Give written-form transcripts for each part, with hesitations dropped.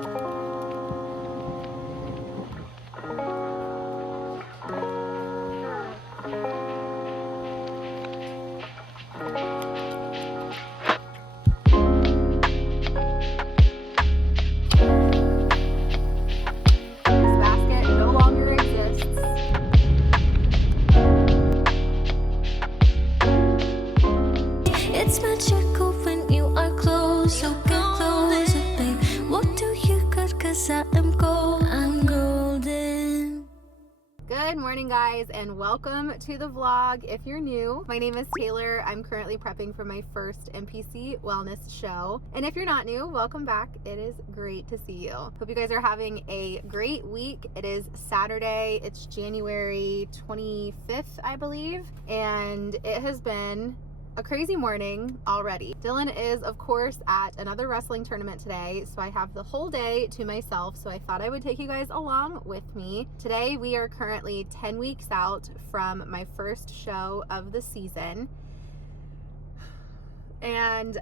It's magical when you are close, so get closer, babe. What do you got? 'Cause I am gold, I'm golden. Good morning, guys, and welcome to the vlog. If you're new, my name is Taylor. I'm currently prepping for my first NPC wellness show. And if you're not new, welcome back. It is great to see you. Hope you guys are having a great week. It is Saturday. It's January 25th, I believe. And it has been a crazy morning already. Dylan is, of course, at another wrestling tournament today, so I have the whole day to myself, so I thought I would take you guys along with me. Today, we are currently 10 weeks out from my first show of the season, and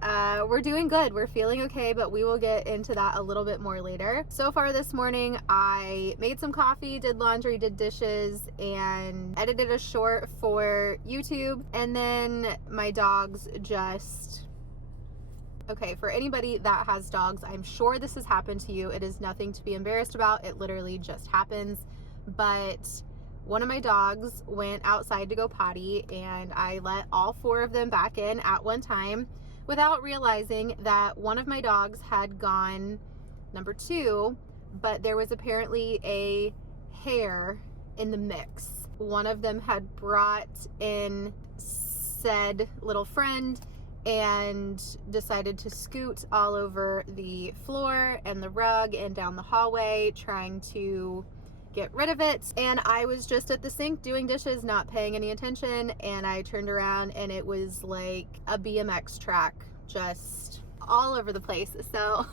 we're doing good. We're feeling okay, but we will get into that a little bit more later. So far this morning, I made some coffee, did laundry, did dishes, and edited a short for YouTube. And then my dogs just... Okay, for anybody that has dogs, I'm sure this has happened to you. It is nothing to be embarrassed about. It literally just happens. But one of my dogs went outside to go potty, and I let all 4 of them back in at one time without realizing that one of my dogs had gone number 2, but there was apparently a hair in the mix. One of them had brought in said little friend and decided to scoot all over the floor and the rug and down the hallway, trying to get rid of it. And I was just at the sink doing dishes, not paying any attention, and I turned around and it was like a BMX track just all over the place. So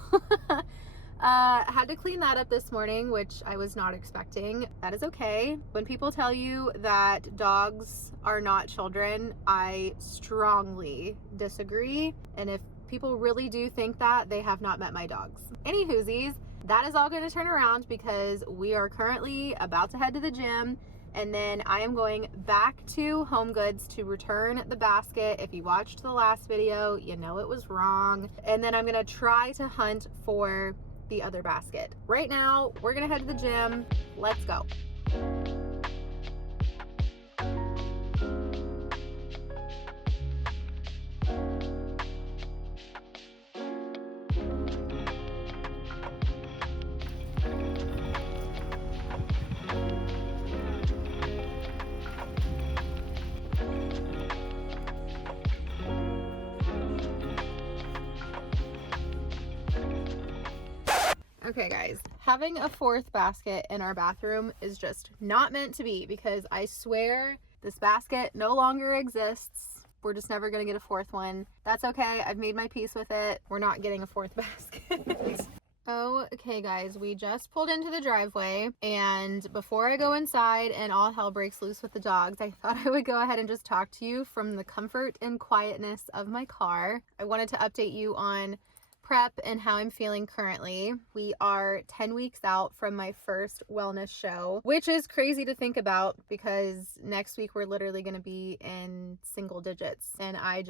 had to clean that up this morning, which I was not expecting. That is okay. When people tell you that dogs are not children, I strongly disagree. And if people really do think that, they have not met my dogs. Any whoosies, that is all going to turn around because we are currently about to head to the gym, and then I am going back to Home Goods to return the basket. If you watched the last video, you know it was wrong. And then I'm going to try to hunt for the other basket. Right now, we're going to head to the gym. Let's go. Okay guys, having a 4th basket in our bathroom is just not meant to be, because I swear this basket no longer exists. We're just never gonna get a 4th one. That's okay, I've made my peace with it. We're not getting a 4th basket. Okay guys, we just pulled into the driveway, and before I go inside and all hell breaks loose with the dogs, I thought I would go ahead and just talk to you from the comfort and quietness of my car. I wanted to update you on prep and how I'm feeling currently. We are 10 weeks out from my first wellness show, which is crazy to think about because next week we're literally going to be in single digits, and I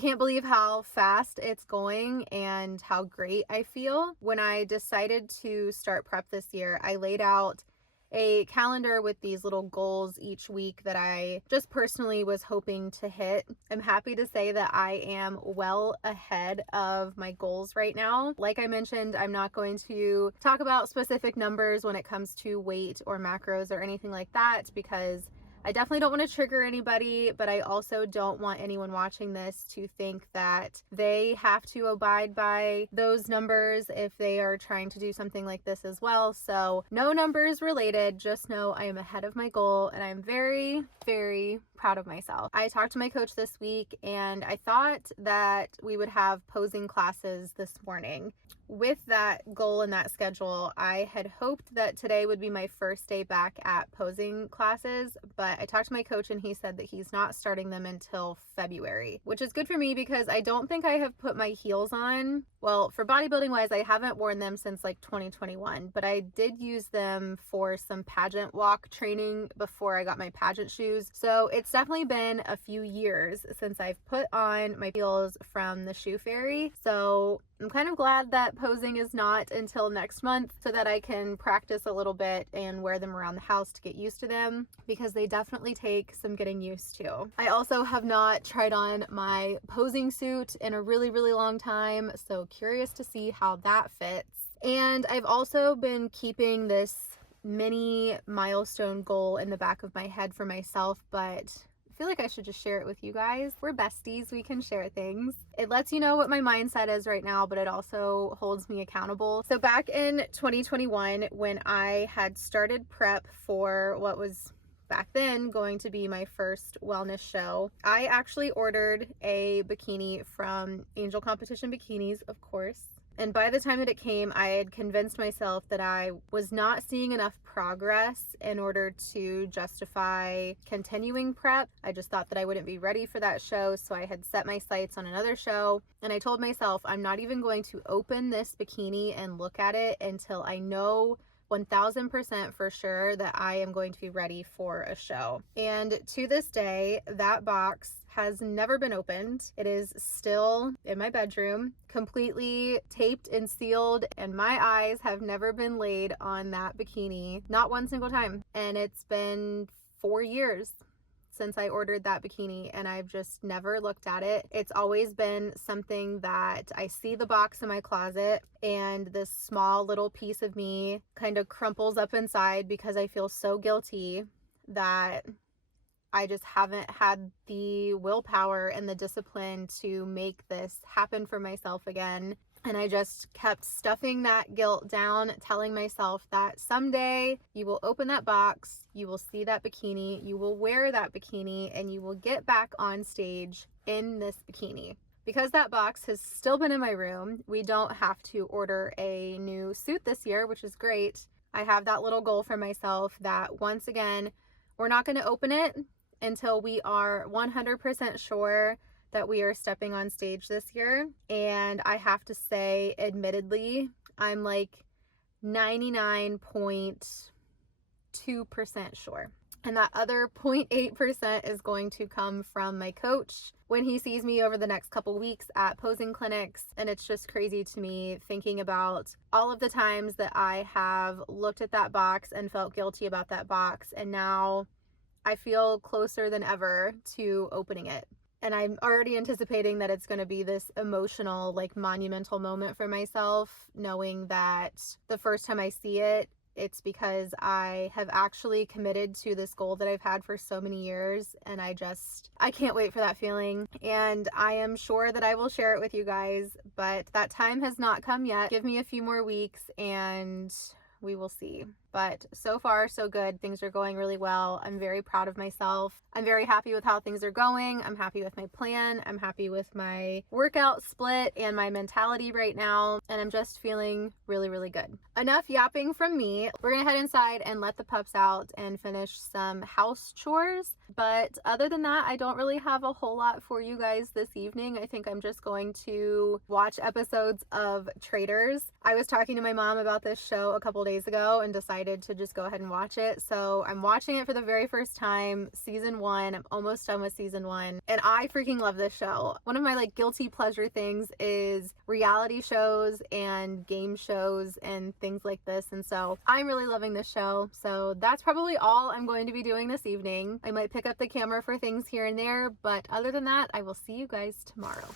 can't believe how fast it's going and how great I feel. When I decided to start prep this year, I laid out a calendar with these little goals each week that I just personally was hoping to hit. I'm happy to say that I am well ahead of my goals right now. Like I mentioned, I'm not going to talk about specific numbers when it comes to weight or macros or anything like that, because I definitely don't want to trigger anybody, but I also don't want anyone watching this to think that they have to abide by those numbers if they are trying to do something like this as well. So no numbers related, just know I am ahead of my goal, and I'm very, very proud of myself. I talked to my coach this week and I thought that we would have posing classes this morning. With that goal and that schedule, I had hoped that today would be my first day back at posing classes, but I talked to my coach and he said that he's not starting them until February, which is good for me because I don't think I have put my heels on. Well, for bodybuilding wise, I haven't worn them since like 2021, but I did use them for some pageant walk training before I got my pageant shoes. So it's definitely been a few years since I've put on my heels from the Shoe Fairy. So I'm kind of glad that posing is not until next month so that I can practice a little bit and wear them around the house to get used to them, because they definitely take some getting used to. I also have not tried on my posing suit in a really, really long time, so curious to see how that fits. And I've also been keeping this mini milestone goal in the back of my head for myself, but I feel like I should just share it with you guys. We're besties, we can share things. It lets you know what my mindset is right now, but it also holds me accountable. So back in 2021, when I had started prep for what was back then going to be my first wellness show, I actually ordered a bikini from Angel Competition Bikinis, of course. And by the time that it came, I had convinced myself that I was not seeing enough progress in order to justify continuing prep. I just thought that I wouldn't be ready for that show, so I had set my sights on another show. And I told myself, I'm not even going to open this bikini and look at it until I know 1000% for sure that I am going to be ready for a show. And to this day, that box has never been opened. It is still in my bedroom, completely taped and sealed, and my eyes have never been laid on that bikini, not one single time. And it's been 4 years since I ordered that bikini, and I've just never looked at it. It's always been something that I see the box in my closet and this small little piece of me kind of crumples up inside because I feel so guilty that I just haven't had the willpower and the discipline to make this happen for myself again. And I just kept stuffing that guilt down, telling myself that someday you will open that box, you will see that bikini, you will wear that bikini, and you will get back on stage in this bikini. Because that box has still been in my room, we don't have to order a new suit this year, which is great. I have that little goal for myself that once again, we're not going to open it until we are 100% sure that we are stepping on stage this year. And I have to say, admittedly, I'm like 99.2% sure. And that other 0.8% is going to come from my coach when he sees me over the next couple weeks at posing clinics. And it's just crazy to me thinking about all of the times that I have looked at that box and felt guilty about that box. And now I feel closer than ever to opening it. And I'm already anticipating that it's going to be this emotional, like monumental moment for myself, knowing that the first time I see it, it's because I have actually committed to this goal that I've had for so many years. And I can't wait for that feeling. And I am sure that I will share it with you guys, but that time has not come yet. Give me a few more weeks and we will see. But so far, so good. Things are going really well. I'm very proud of myself. I'm very happy with how things are going. I'm happy with my plan. I'm happy with my workout split and my mentality right now. And I'm just feeling really, really good. Enough yapping from me. We're going to head inside and let the pups out and finish some house chores. But other than that, I don't really have a whole lot for you guys this evening. I think I'm just going to watch episodes of Traitors. I was talking to my mom about this show a couple days ago and decided to just go ahead and watch it. So I'm watching it for the very first time, season 1. I'm almost done with season 1 and I freaking love this show. One of my like guilty pleasure things is reality shows and game shows and things like this, and so I'm really loving this show. So that's probably all I'm going to be doing this evening. I might pick up the camera for things here and there, but other than that, I will see you guys tomorrow.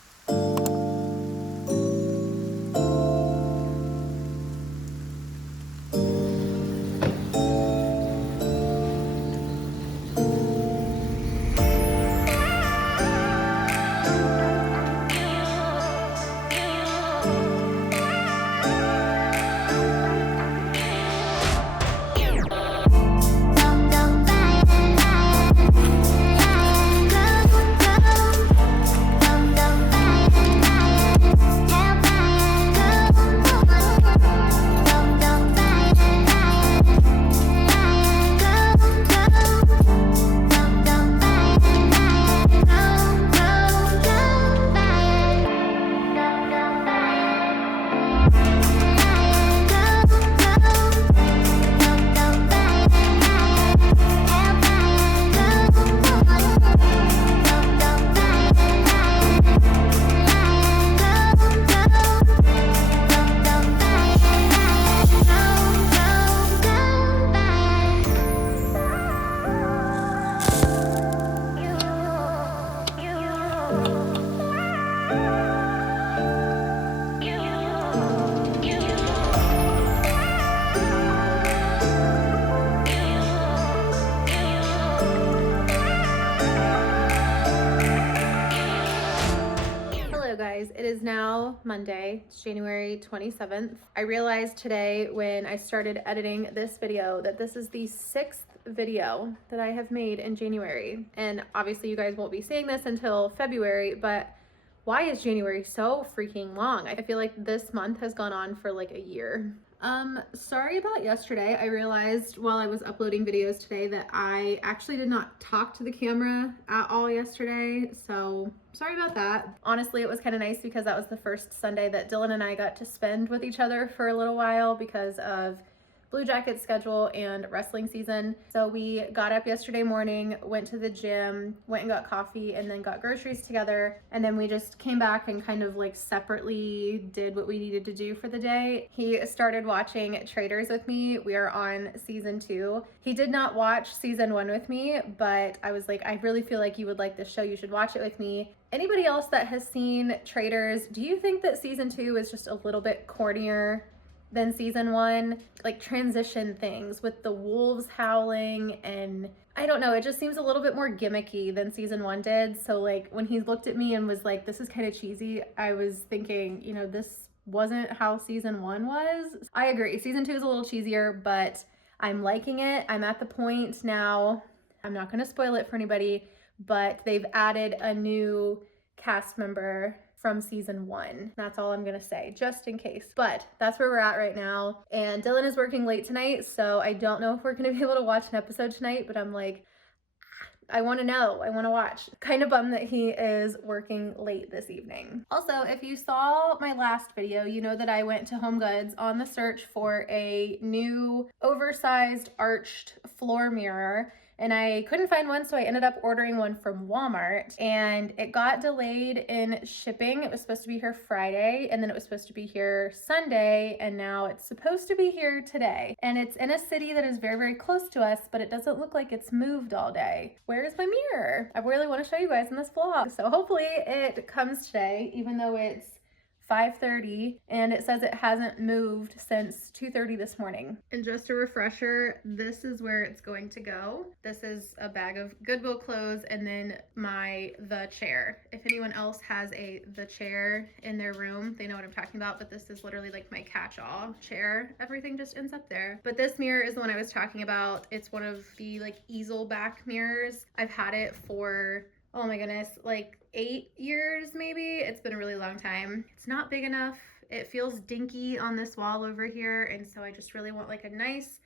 Monday. It's January 27th. I realized today when I started editing this video that this is the 6th video that I have made in January. And obviously you guys won't be seeing this until February, but why is January so freaking long? I feel like this month has gone on for like a year. Sorry about yesterday. I realized while I was uploading videos today that I actually did not talk to the camera at all yesterday, so sorry about that. Honestly, it was kind of nice because that was the first Sunday that Dylan and I got to spend with each other for a little while because of Blue Jackets schedule and wrestling season. So we got up yesterday morning, went to the gym, went and got coffee, and then got groceries together. And then we just came back and kind of like separately did what we needed to do for the day. He started watching Traitors with me. We are on season 2. He did not watch season 1 with me, but I was like, I really feel like you would like this show. You should watch it with me. Anybody else that has seen Traitors, do you think that season 2 is just a little bit cornier than season 1? Like transition things with the wolves howling, and I don't know, it just seems a little bit more gimmicky than season 1 did. So like when he looked at me and was like, this is kind of cheesy, I was thinking, you know, this wasn't how season 1 was. I agree, season 2 is a little cheesier, but I'm liking it. I'm at the point now, I'm not gonna spoil it for anybody, but they've added a new cast member from season 1. That's all I'm gonna say, just in case. But that's where we're at right now. And Dylan is working late tonight, so I don't know if we're gonna be able to watch an episode tonight, but I'm like, I wanna know, I wanna watch. Kind of bummed that he is working late this evening. Also, if you saw my last video, you know that I went to Home Goods on the search for a new oversized arched floor mirror, and I couldn't find one, so I ended up ordering one from Walmart, and it got delayed in shipping. It was supposed to be here Friday, and then it was supposed to be here Sunday, and now it's supposed to be here today. And it's in a city that is very, very close to us, but it doesn't look like it's moved all day. Where is my mirror? I really want to show you guys in this vlog. So hopefully it comes today, even though it's 5:30 and it says it hasn't moved since 2:30 this morning. And just a refresher, this is where it's going to go. This is a bag of Goodwill clothes, and then the chair. If anyone else has the chair in their room, they know what I'm talking about, but this is literally like my catch-all chair. Everything just ends up there. But this mirror is the one I was talking about. It's one of the like easel back mirrors. I've had it for, oh my goodness, like 8 years maybe. It's been a really long time. It's not big enough. It feels dinky on this wall over here, and so I just really want like a nice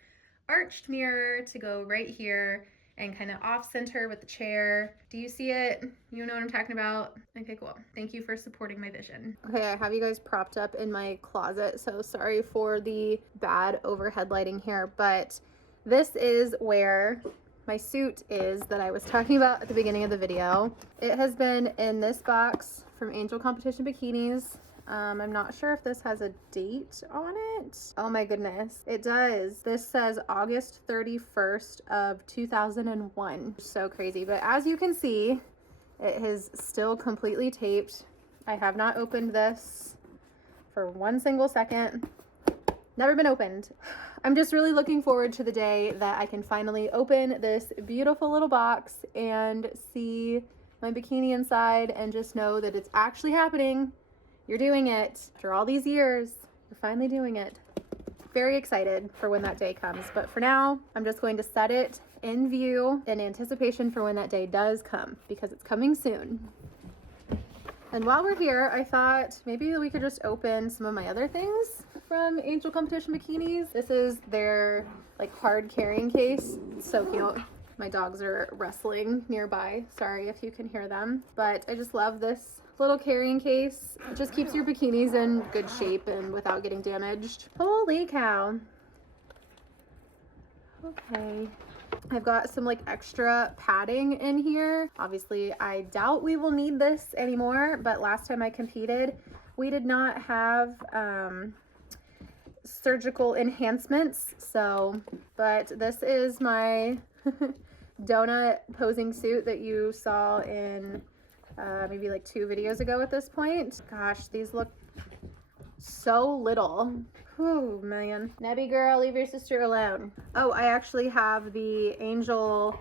arched mirror to go right here and kind of off center with the chair. Do you see it? You know what I'm talking about? Okay, cool. Thank you for supporting my vision. Okay, I have you guys propped up in my closet, so sorry for the bad overhead lighting here, but this is where my suit is that I was talking about at the beginning of the video. It has been in this box from Angel Competition Bikinis. I'm not sure if this has a date on it. Oh my goodness, it does. This says August 31st of 2001. So crazy, but as you can see, it is still completely taped. I have not opened this for one single second. Never been opened. I'm just really looking forward to the day that I can finally open this beautiful little box and see my bikini inside and just know that it's actually happening. You're doing it. After all these years, you're finally doing it. Very excited for when that day comes. But for now, I'm just going to set it in view in anticipation for when that day does come, because it's coming soon. And while we're here, I thought maybe we could just open some of my other things from Angel Competition Bikinis. This is their like hard carrying case. It's so cute. My dogs are wrestling nearby. Sorry if you can hear them, but I just love this little carrying case. It just keeps your bikinis in good shape and without getting damaged. Holy cow. Okay. I've got some like extra padding in here. Obviously, I doubt we will need this anymore, but last time I competed, we did not have surgical enhancements. So, but this is my donut posing suit that you saw in maybe like 2 videos ago at this point. Gosh, these look so little. Oh man. Nebby girl, leave your sister alone. Oh, I actually have the Angel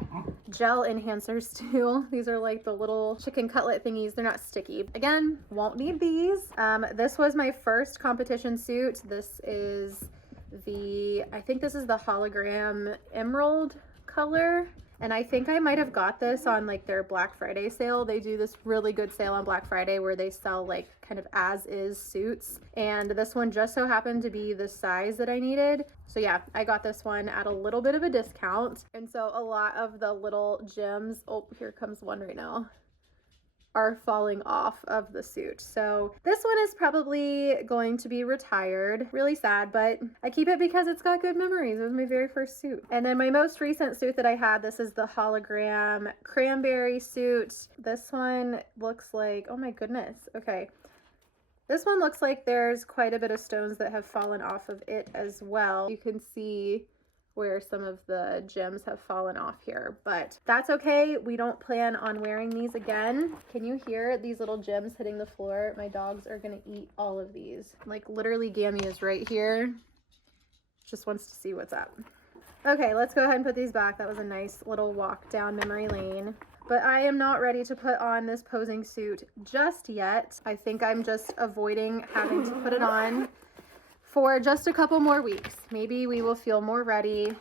gel enhancers too. These are like the little chicken cutlet thingies. They're not sticky. Again, won't need these. This was my first competition suit. This is I think this is the hologram emerald color. And I think I might have got this on like their Black Friday sale. They do this really good sale on Black Friday where they sell like kind of as is suits. And this one just so happened to be the size that I needed. So yeah, I got this one at a little bit of a discount. And so a lot of the little gems, oh, here comes one right now, are falling off of the suit. So this one is probably going to be retired. Really sad, but I keep it because it's got good memories. It was my very first suit. And then my most recent suit that I had, this is the hologram cranberry suit. This one looks like, oh my goodness. Okay. This one looks like there's quite a bit of stones that have fallen off of it as well. You can see where some of the gems have fallen off here, but that's okay. We don't plan on wearing these again. Can you hear these little gems hitting the floor? My dogs are gonna eat all of these. Like literally Gammy is right here. Just wants to see what's up. Okay, let's go ahead and put these back. That was a nice little walk down memory lane. But I am not ready to put on this posing suit just yet. I think I'm just avoiding having to put it on for just a couple more weeks. Maybe we will feel more ready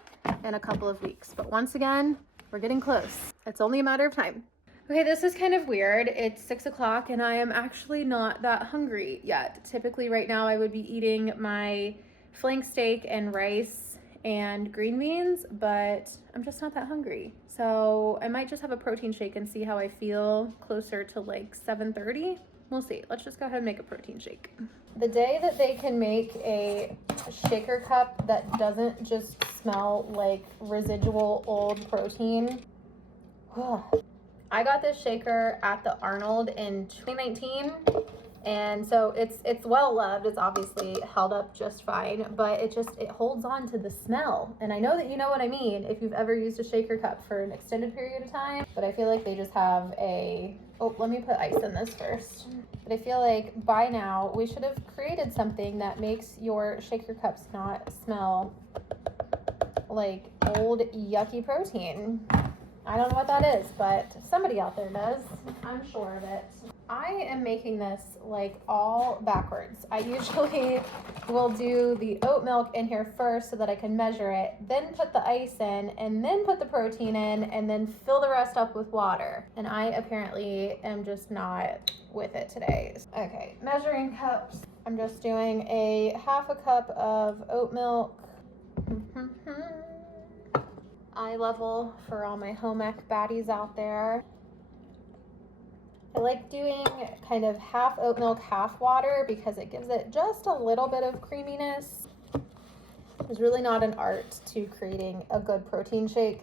in a couple of weeks. But once again, we're getting close. It's only a matter of time. Okay, this is kind of weird. It's 6 o'clock and I am actually not that hungry yet. Typically right now I would be eating my flank steak and rice and green beans, but I'm just not that hungry. So I might just have a protein shake and see how I feel closer to like 7:30. We'll see. Let's just go ahead and make a protein shake. The day that they can make a shaker cup that doesn't just smell like residual old protein. I got this shaker at the Arnold in 2019. And so it's well loved. It's obviously held up just fine, but it holds on to the smell. And I know that you know what I mean if you've ever used a shaker cup for an extended period of time, but I feel like they just have oh, let me put ice in this first. But I feel like by now we should have created something that makes your shaker cups not smell like old yucky protein. I don't know what that is, but somebody out there does. I'm sure of it. I am making this like all backwards. I usually will do the oat milk in here first so that I can measure it, then put the ice in, and then put the protein in, and then fill the rest up with water. And I apparently am just not with it today. Okay, measuring cups. I'm just doing a half a cup of oat milk. Eye level for all my home ec baddies out there. I like doing kind of half oat milk, half water because it gives it just a little bit of creaminess. There's really not an art to creating a good protein shake.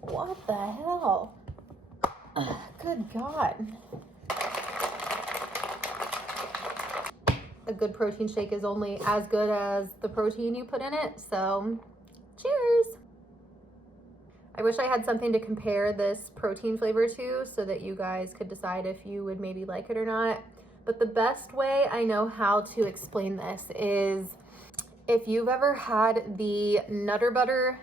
What the hell? Good God. A good protein shake is only as good as the protein you put in it, so cheers. I wish I had something to compare this protein flavor to so that you guys could decide if you would maybe like it or not. But the best way I know how to explain this is if you've ever had the Nutter Butter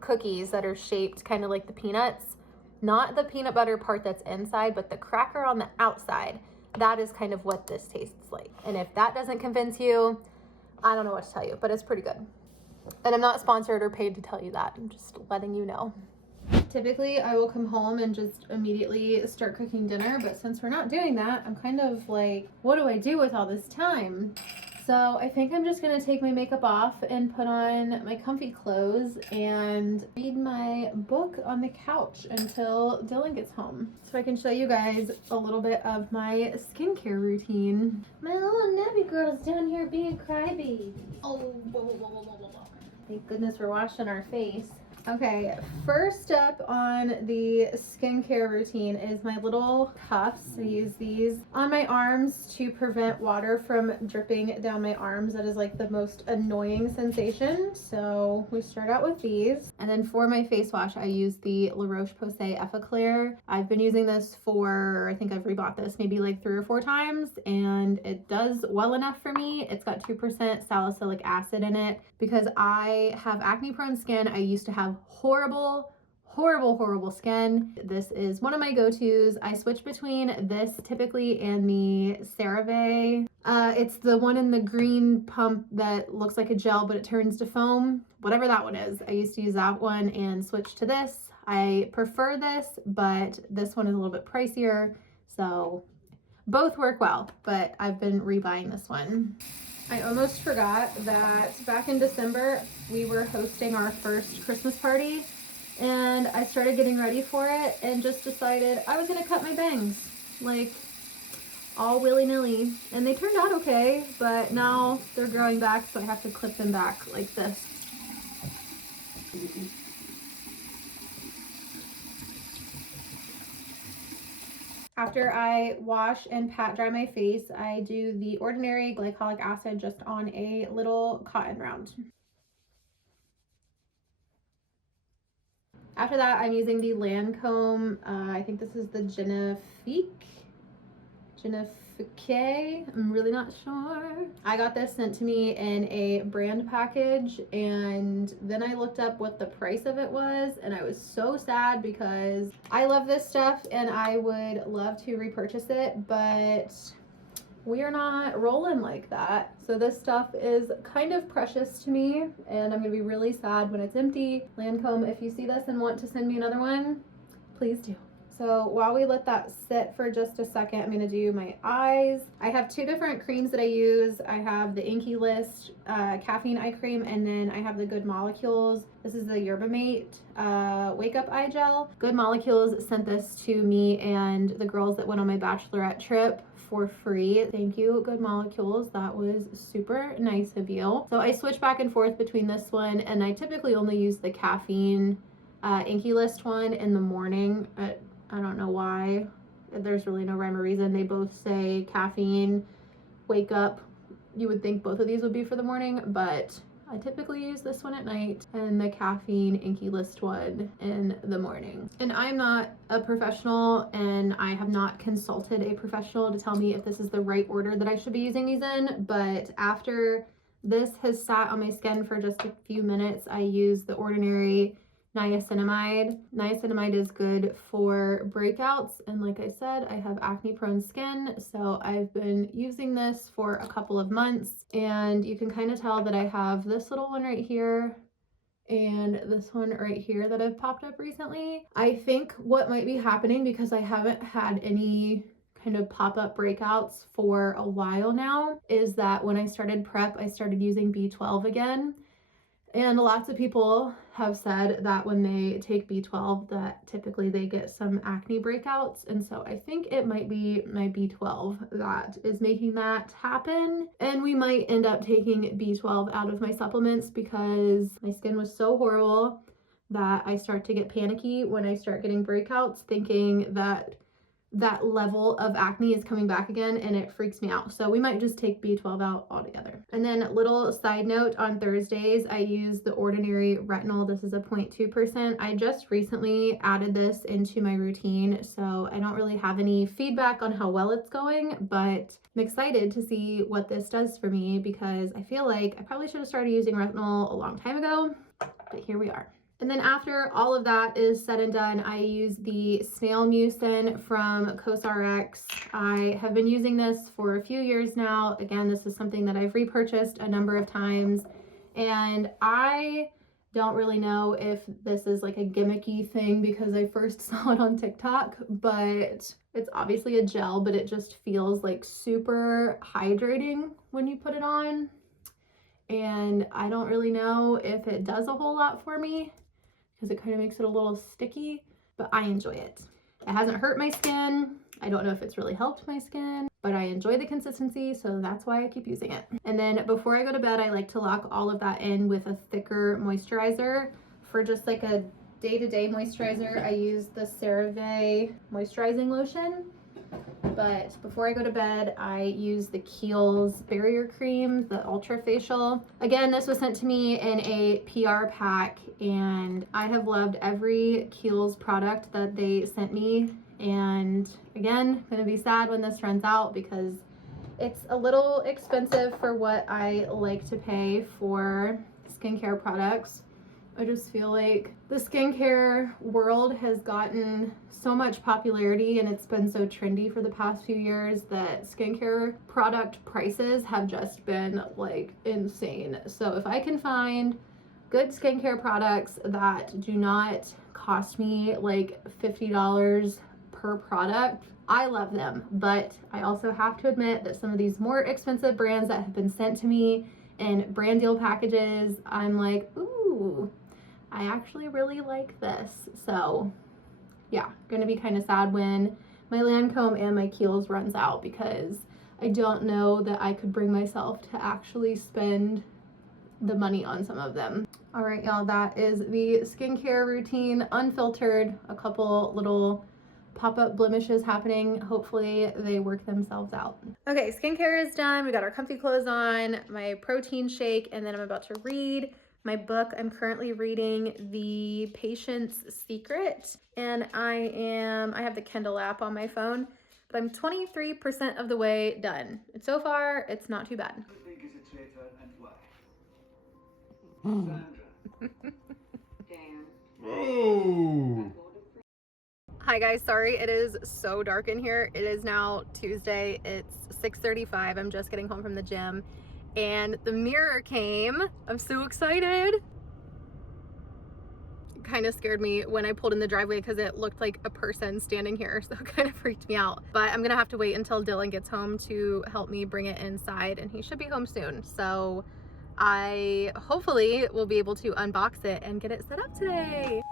cookies that are shaped kind of like the peanuts, not the peanut butter part that's inside, but the cracker on the outside. That is kind of what this tastes like. And if that doesn't convince you, I don't know what to tell you, but it's pretty good. And I'm not sponsored or paid to tell you that. I'm just letting you know. Typically, I will come home and just immediately start cooking dinner, but since we're not doing that, I'm kind of like, what do I do with all this time? So I think I'm just gonna take my makeup off and put on my comfy clothes and read my book on the couch until Dylan gets home. So I can show you guys a little bit of my skincare routine. My little Nebby girl's down here being a crybaby. Oh, thank goodness we're washing our face. Okay, first up on the skincare routine is my little cuffs. I use these on my arms to prevent water from dripping down my arms. That is like the most annoying sensation. So we start out with these. And then for my face wash, I use the La Roche-Posay Effaclar. I've been using this for, I think I've rebought this maybe like 3 or 4 times, and it does well enough for me. It's got 2% salicylic acid in it. Because I have acne prone skin, I used to have horrible skin. This is one of my go-tos. I switch between this typically and the CeraVe. It's the one in the green pump that looks like a gel but it turns to foam, whatever that one is. I used to use that one and switch to this. I prefer this, but this one is a little bit pricier, so both work well, but I've been rebuying this one. I almost forgot that back in December, we were hosting our first Christmas party, and I started getting ready for it and just decided I was gonna cut my bangs, like all willy-nilly. And they turned out okay, but now they're growing back, so I have to clip them back like this. After I wash and pat dry my face, I do the ordinary glycolic acid just on a little cotton round. After that, I'm using the Lancome, I think this is the Genifique, I'm really not sure. I got this sent to me in a brand package, and then I looked up what the price of it was, and I was so sad because I love this stuff and I would love to repurchase it, but we are not rolling like that. So this stuff is kind of precious to me, and I'm gonna be really sad when it's empty. Lancome, if you see this and want to send me another one, please do. So while we let that sit for just a second, I'm gonna do my eyes. I have 2 different creams that I use. I have the Inky List caffeine eye cream, and then I have the Good Molecules. This is the Yerba Mate Wake Up Eye Gel. Good Molecules sent this to me and the girls that went on my bachelorette trip for free. Thank you, Good Molecules. That was super nice of you. So I switch back and forth between this one, and I typically only use the caffeine Inky List one in the morning. I don't know why. There's really no rhyme or reason. They both say caffeine, wake up. You would think both of these would be for the morning, but I typically use this one at night and the caffeine Inky List one in the morning. And I'm not a professional, and I have not consulted a professional to tell me if this is the right order that I should be using these in, but after this has sat on my skin for just a few minutes, I use the ordinary niacinamide. Niacinamide is good for breakouts, and like I said, I have acne prone skin, so I've been using this for a couple of months, and you can kind of tell that I have this little one right here and this one right here that have popped up recently. I think what might be happening, because I haven't had any kind of pop-up breakouts for a while now, is that when I started prep, I started using B12 again. And lots of people have said that when they take B12 that typically they get some acne breakouts. And so I think it might be my B12 that is making that happen. And we might end up taking B12 out of my supplements because my skin was so horrible that I start to get panicky when I start getting breakouts, thinking that that level of acne is coming back again, and it freaks me out. So we might just take B12 out altogether. And then little side note, on Thursdays, I use the Ordinary Retinol. This is a 0.2%. I just recently added this into my routine, so I don't really have any feedback on how well it's going, but I'm excited to see what this does for me because I feel like I probably should have started using retinol a long time ago, but here we are. And then after all of that is said and done, I use the Snail Mucin from CosRx. I have been using this for a few years now. Again, this is something that I've repurchased a number of times, and I don't really know if this is like a gimmicky thing because I first saw it on TikTok, but it's obviously a gel, but it just feels like super hydrating when you put it on. And I don't really know if it does a whole lot for me because it kind of makes it a little sticky, but I enjoy it. It hasn't hurt my skin. I don't know if it's really helped my skin, but I enjoy the consistency, so that's why I keep using it. And then before I go to bed, I like to lock all of that in with a thicker moisturizer for just like a day-to-day moisturizer, I use the CeraVe moisturizing lotion. But before I go to bed, I use the Kiehl's barrier cream, the ultra facial. Again, this was sent to me in a PR pack, and I have loved every Kiehl's product that they sent me. And again, gonna be sad when this runs out because it's a little expensive for what I like to pay for skincare products. I just feel like the skincare world has gotten so much popularity and it's been so trendy for the past few years that skincare product prices have just been like insane. So if I can find good skincare products that do not cost me like $50 per product, I love them. But I also have to admit that some of these more expensive brands that have been sent to me in brand deal packages, I'm like, ooh, I actually really like this. So yeah, gonna be kind of sad when my Lancome and my Kiehl's runs out because I don't know that I could bring myself to actually spend the money on some of them. All right, y'all, that is the skincare routine, unfiltered, a couple little pop-up blemishes happening. Hopefully they work themselves out. Okay, skincare is done. We got our comfy clothes on, my protein shake, and then I'm about to read my book. I'm currently reading The Patient's Secret, and I have the Kindle app on my phone, but I'm 23% of the way done. And so far, it's not too bad. Oh. Hi guys, sorry it is so dark in here. It is now Tuesday. It's 6:35. I'm just getting home from the gym and the mirror came. I'm so excited. It kind of scared me when I pulled in the driveway because it looked like a person standing here, so it kind of freaked me out. But I'm gonna have to wait until Dylan gets home to help me bring it inside, and he should be home soon. So I hopefully will be able to unbox it and get it set up today.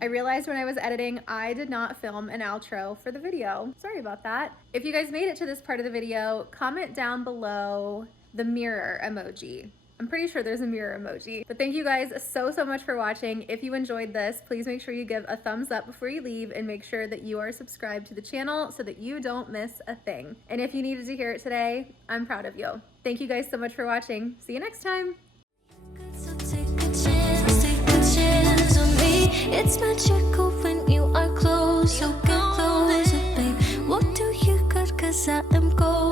I realized when I was editing, I did not film an outro for the video. Sorry about that. If you guys made it to this part of the video, comment down below the mirror emoji. I'm pretty sure there's a mirror emoji. But thank you guys so much for watching. If you enjoyed this, please make sure you give a thumbs up before you leave and make sure that you are subscribed to the channel so that you don't miss a thing. And if you needed to hear it today, I'm proud of you. Thank you guys so much for watching. See you next time. So take a chance on me. It's magical when you are close. So get closer, babe. What do you got? 'Cause I am gold.